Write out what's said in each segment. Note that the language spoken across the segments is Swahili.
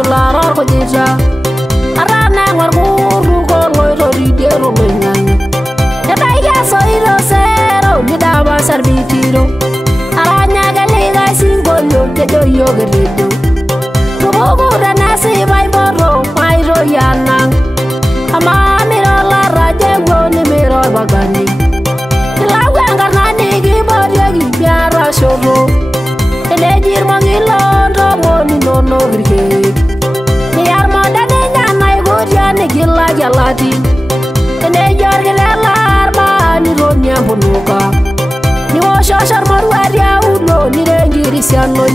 sulara ko jita arana ngor guru ko loiro ridero mengan eta ya soiro sero ni daba sarbitiro aranya galega singolo te do yogeredo kubo rana se bai borro pairo yanang ama miro la raje woni miro bagani lawa ngarani gi bodya gi biara shoro elejir mangilo ndongoni nono grige ni armada de nyana igodia ni gilla galati ene jorgele larba ni ronya bonuka ni wo shoshar marwaria uno ni rengiri sianoi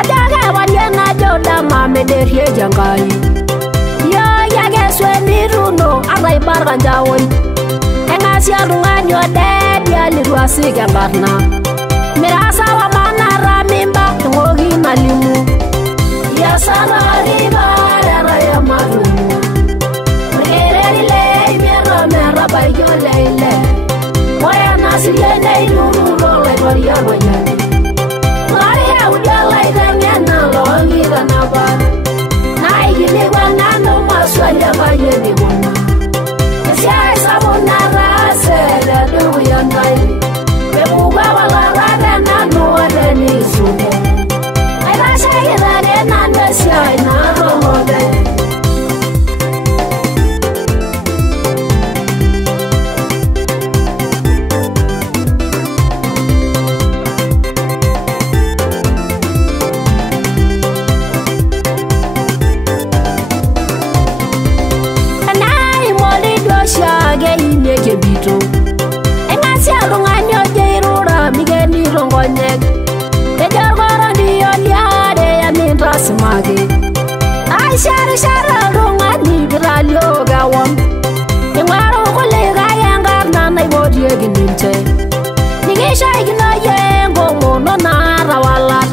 adaga wadia na joda mame derye jangai yo ya geswe ni runo abai barga jawoi engasia runganyo de dia liruasi gambarna mirasa wa mana ramimba ngogi malimu ya sarari bara ya marumu merele mera mera bayo leile waya nasile nei nuru le goria wayani maria udala idangena longi kanaba nai gile wana no maswanya bayeni mona sia sabona rase la do yandai bebuga wala rada nanu adeni sude ai la shege rade nanu sai na romode anai moli do shage ineke bito engasia runganyo jeirura migeni rongonyek ejorgoro ndiyo liade ya mindrasimage ai shara rungani biralio gawam ingwaro kulega yangarna naibodie gininte nigisha igno yengo mono nara walat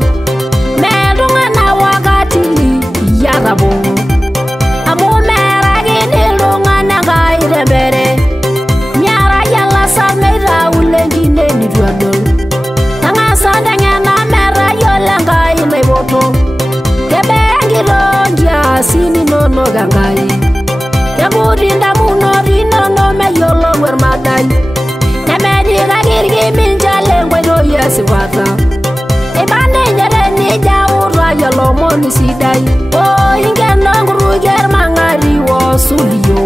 medungana wakati yarabungu amu mera gini rungana gaire bere miara yala sameira ulengine ni duadol nanga sandanya na mera yola ngai naiboto kebengi rongia sini nono gangai keburinda munori nono me yolo wermadai nemedi gagirgi minjale ngwedo yesivata ibane nyere ni jaura yolo moni sidai o ingeno nguru germangari wo sulio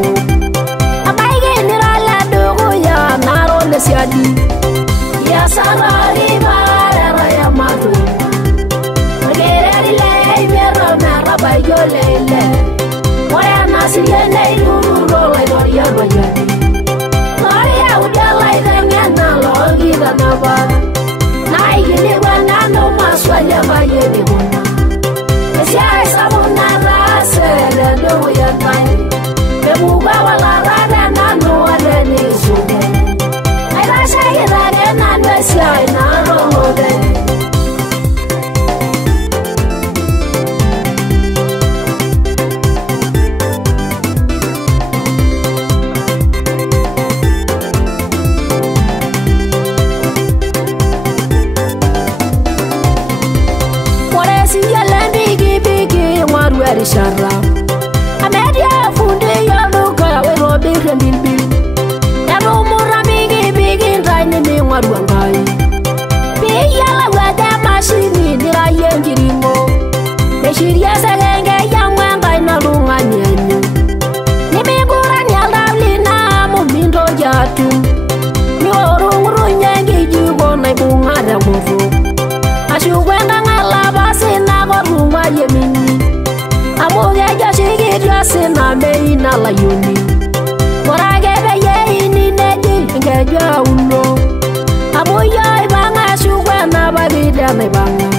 abaige nirala dogo ya naro lesiadi ya sarari bara ya matu merele mero mera bayo leile waya nasile nei nuru le goria bayani maria udala idangena logi kanaba nai gile wana no maswanya bayeni mona sia sabona rase le do yandai bebuga wala rada nanu adeni sude ai la shege rade nanu sai na romode Shara amedia funde yaluka we robi rembilbil yaro murami bigi ndani mi ngwarwangai bi yala wada mashini dira yengirimo beshiria selenge yamwangai na lungani enu nimigura nyalawli na mumindo jatu mi orunguru nyengi jugo na bungada mufu ashugwenda ngala basi na gorungwa yemini amuge joshigi josina meina la yuni korage beye ini neji ngejo uno amuyo ibanga shugwena bagida nebanga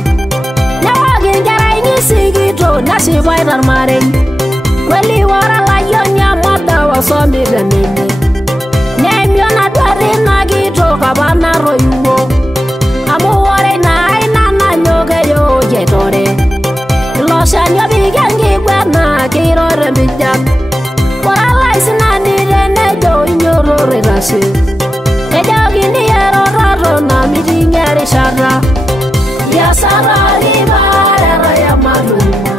nyawagi njara ingisigito nasibai mare kweli wara la yonya moda wasomi denene nemyo na dwari na gito kabana royugo amuwore na aina na nyoge yo jetore loshanyo bigangi gwana kiro rembijam korala isina nire nejo inyoro relase ejo gini ero raro na miringere shara ya sarari bara ya maluma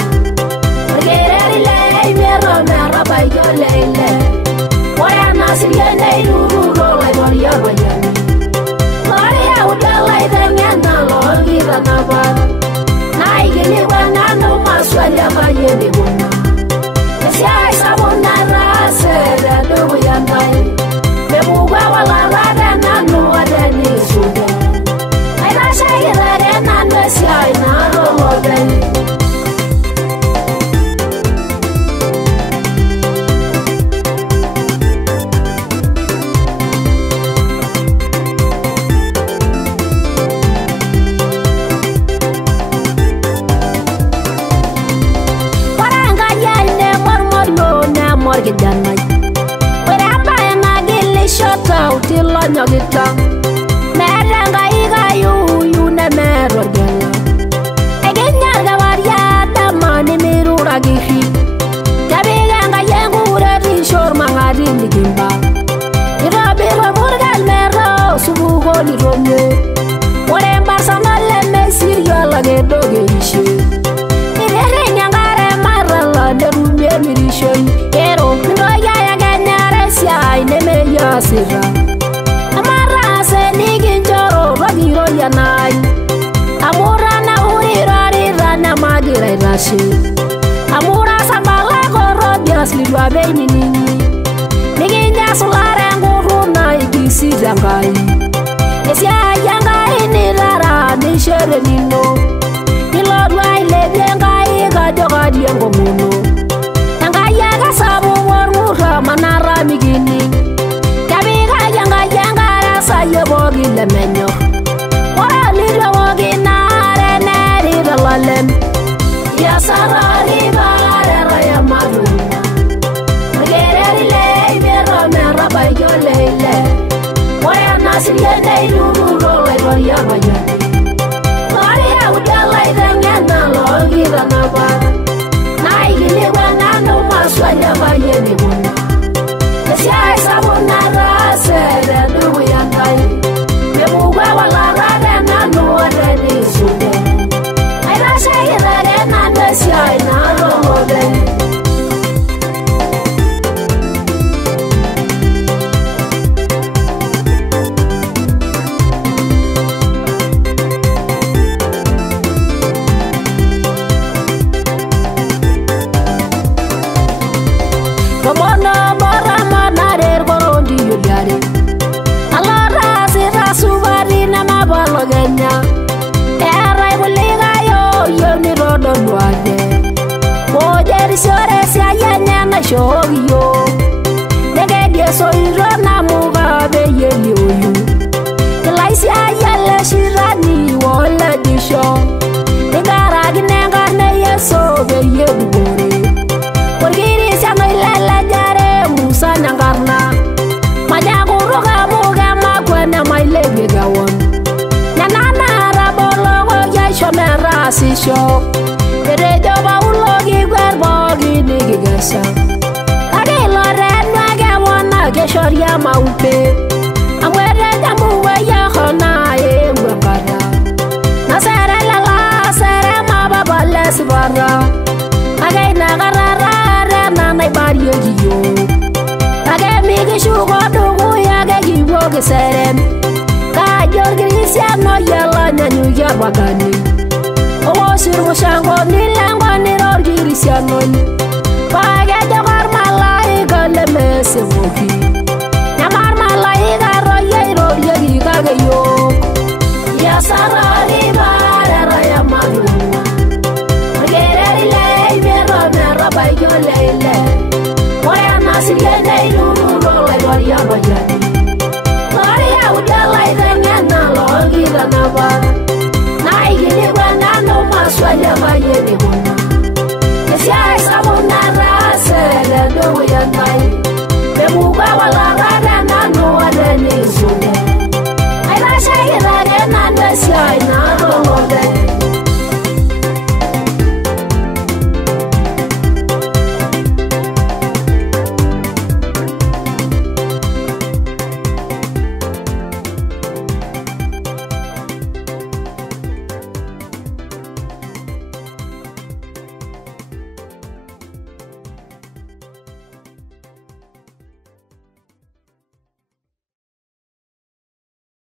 maswali mayeni buna Siai sabuna rasere dugu yangai Bebuga wala rada nanu adeni sude Aina shayirare nanu siai naro modeni Janai Berapa yang agili shota utilo nyogita Meranga iga yu ne merogela Egenya gawaria damani mirura gifi Gabiga nga yengu ureti shor mangari ligimba Irabiro murgal mero subugo li romye Oremba samale mesir yola gedoge ishe Irere nyangare marala nerumye mirishoi Sira Amara se nigin joro Ragiro yanai Amura na urirari Rana magira irashi Amura sambala goro Bias lidwa beini nini Niginya sulare nguru na igisi jangai Esia yangai nilara Nishere nino Nilodwa ile yangai Gajoga diengo muno Yangai yaga sabu warmura Manara migini Saya bogi lemenyo Ora lido bogi nare nere lalem Ya sarari bare raya maduna Magere le mero mera bayo leile Ora nasile nei nuru role roya bayo Maria udala idengena logi ranaba Nai gili wana no maswaya bayo ni muna Siai sabuna rasere dugu yangai Bebuga wala rada nanu adeni sude Aina shayirare nanu siai naro modeni Era buliga yo ni rodo duade Mojeri sore si ayanya na shogyo Dege dia so irona muga be yeli oyu Laisi ayale shirani wala disho Negara ginenga ne yeso be yebore Porgiri sano ilala jare musa nangarna Majaguru ga muga magwana mailebe gawon Shomera sisho Erejo baulogi gwerbogi nigi gasa Kagi loren wage wana geshoria maupe Amwere jamuwe yahona ewe bara Nasere lala sere mababale sibara Age nagarara nana ibari yojiyo Age migi shugo dugu yage giwogi serem Kajor grisiano yala nyanyu yarbagani Owo sirmo shango nilango niror grisiano Page jogar malai gale mese moki